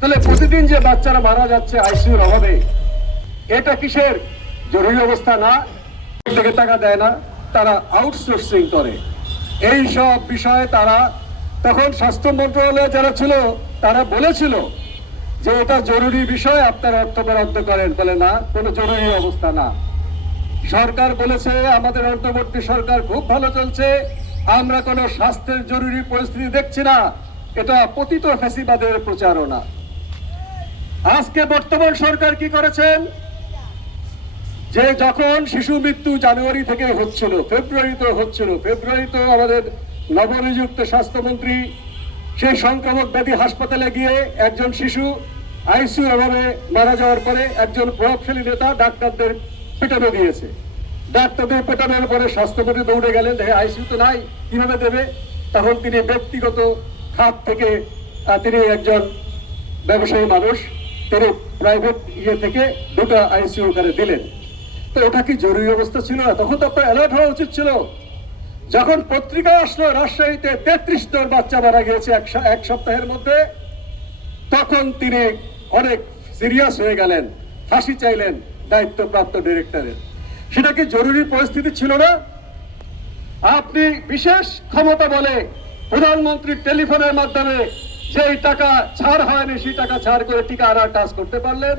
তাহলে প্রতিদিন যে বাচ্চারা মারা যাচ্ছে আইসিইউর অভাবে, এটা কিসের জরুরি অবস্থা না? থেকে টাকা দেয় না, তারা আউটসোর্সিং করে। এই সব বিষয়ে তারা তখন স্বাস্থ্য মন্ত্রণালয়ে যারা ছিল তারা বলেছিল যে এটা জরুরি বিষয়, আপনারা অর্থ বরাদ্দ করেন। বলে না, কোনো জরুরি অবস্থা না। সরকার বলেছে আমাদের অন্তর্বর্তী সরকার খুব ভালো চলছে, আমরা কোনো স্বাস্থ্যের জরুরি পরিস্থিতি দেখছি না। এটা পতিত ফ্যাসিবাদের প্রচারণা। আজকে বর্তমান সরকার কি করেছেন, যে যখন শিশু মৃত্যু জানুয়ারি থেকে হচ্ছিল, ফেব্রুয়ারিতেও হচ্ছিল, ফেব্রুয়ারিতেও আমাদের নবনিযুক্ত স্বাস্থ্যমন্ত্রী সেই সংক্রামক ব্যাধি হাসপাতালে গিয়ে একজন শিশু আইসিইউর অভাবে মারা যাওয়ার পরে একজন প্রভাবশালী নেতা ডাক্তারদের পেটানো দিয়েছে। ডাক্তারদের পেটানোর পরে স্বাস্থ্যমন্ত্রী দৌড়ে গেলেন, দেখে আইসিইউ তো নাই, কিভাবে দেবে? তখন তিনি ব্যক্তিগত খাত থেকে, তিনি একজন ব্যবসায়ী মানুষ, তিনি প্রাইভেট থেকে দুটো আইসিইউ করে দিলেন। তো এটা কি জরুরি অবস্থা ছিল না? তখন তো আপনার অ্যালার্ট হওয়া উচিত ছিল। যখন পত্রিকা আসলো রাজশাহীতে 33 জন বাচ্চা মারা গিয়েছে এক সপ্তাহের মধ্যে, তখন তিনি অনেক সিরিয়াস হয়ে গেলেন, ফাঁসি চাইলেন দায়িত্বপ্রাপ্ত ডিরেক্টরের। সেটা কি জরুরি পরিস্থিতি ছিল না? আপনি বিশেষ ক্ষমতা বলে প্রধানমন্ত্রীর টেলিফোনের মাধ্যমে যেই টাকা ছাড় হয়নি সেই টাকা ছাড় করে টিকা আনার কাজ করতে পারলেন,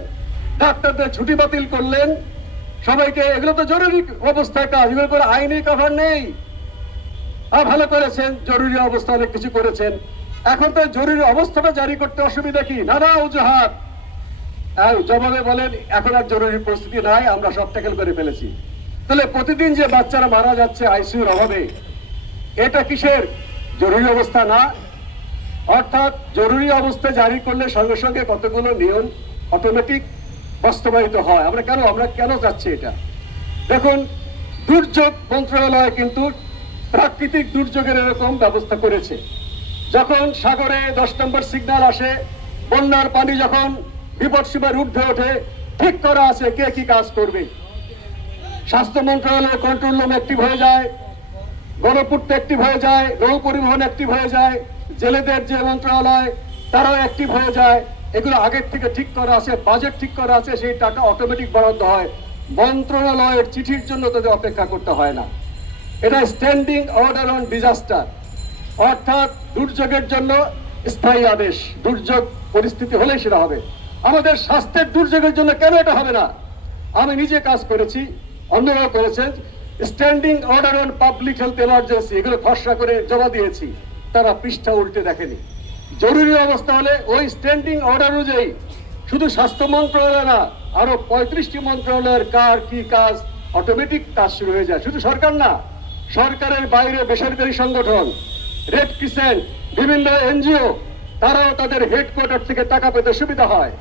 ডাক্তারদের ছুটি বাতিল করলেন, সবাইকে। এগুলো তো জরুরি অবস্থায় কাজ, এগুলো করে আইনি কভার নেই। আর ভালো করেছেন, জরুরি অবস্থা অনেক কিছু করেছেন। এখন তো জরুরি অবস্থাটা জারি করতে অসুবিধা কি? নানা অজুহাত। জবাবে বলেন এখন আর জরুরি পরিস্থিতি নাই, আমরা সব ট্যাকেল করে ফেলেছি। তাহলে প্রতিদিন যে বাচ্চারা মারা যাচ্ছে আইসিইউর অভাবে, এটা কিসের জরুরি অবস্থা না? অর্থাৎ জরুরি অবস্থা জারি করলে সঙ্গে সঙ্গে কতগুলো নিয়ম অটোমেটিক বাস্তবায়িত হয়। আমরা কেন যাচ্ছি এটা? দেখুন, দুর্যোগ মন্ত্রণালয় কিন্তু প্রাকৃতিক দুর্যোগের এরকম ব্যবস্থা করেছে। যখন সাগরে 10 নম্বর সিগন্যাল আসে, বন্যার পানি যখন বিপদসীমার ঊর্ধ্বে ওঠে, ঠিক করা আছে কে কি কাজ করবে। স্বাস্থ্য মন্ত্রণালয়ের কন্ট্রোল রুম অ্যাক্টিভ হয়ে যায়, গণপূর্ত অ্যাক্টিভ হয়ে যায়, নৌ পরিবহন অ্যাক্টিভ হয়ে যায়, জেলেদের যে মন্ত্রণালয় তারাও অ্যাক্টিভ হয়ে যায়। এগুলো আগের থেকে ঠিক করা আছে, বাজেট ঠিক করা আছে, সেই টাকা অটোমেটিক বরাদ্দ হয়। মন্ত্রণালয়ের চিঠির জন্য তাদের অপেক্ষা করতে হয় না। এটা স্ট্যান্ডিং অর্ডার অন ডিজাস্টার, অর্থাৎ দুর্যোগের জন্য স্থায়ী আদেশ। দুর্যোগ পরিস্থিতি হলেই সেটা হবে। আমাদের স্বাস্থ্যের দুর্যোগের জন্য কেন এটা হবে না? আমি নিজে কাজ করেছি, অন্যরাও করেছেন। Standing order on public health emergency, এগুলো খসড়া করে জমা দিয়েছি, তারা পৃষ্ঠা উল্টে দেখেনি। জরুরি অবস্থা হলে ওই স্ট্যান্ডিং অর্ডার অনুযায়ী শুধু স্বাস্থ্য মন্ত্রণালয় না, আরো 35টি মন্ত্রণালয়ের কার কি কাজ অটোমেটিক কাজ শুরু হয়ে যায়। শুধু সরকার না, সরকারের বাইরে বেসরকারি সংগঠন, রেড ক্রিসেন্ট, বিভিন্ন এনজিও, তারাও তাদের হেডকোয়ার্টার থেকে টাকা পেতে সুবিধা হয়।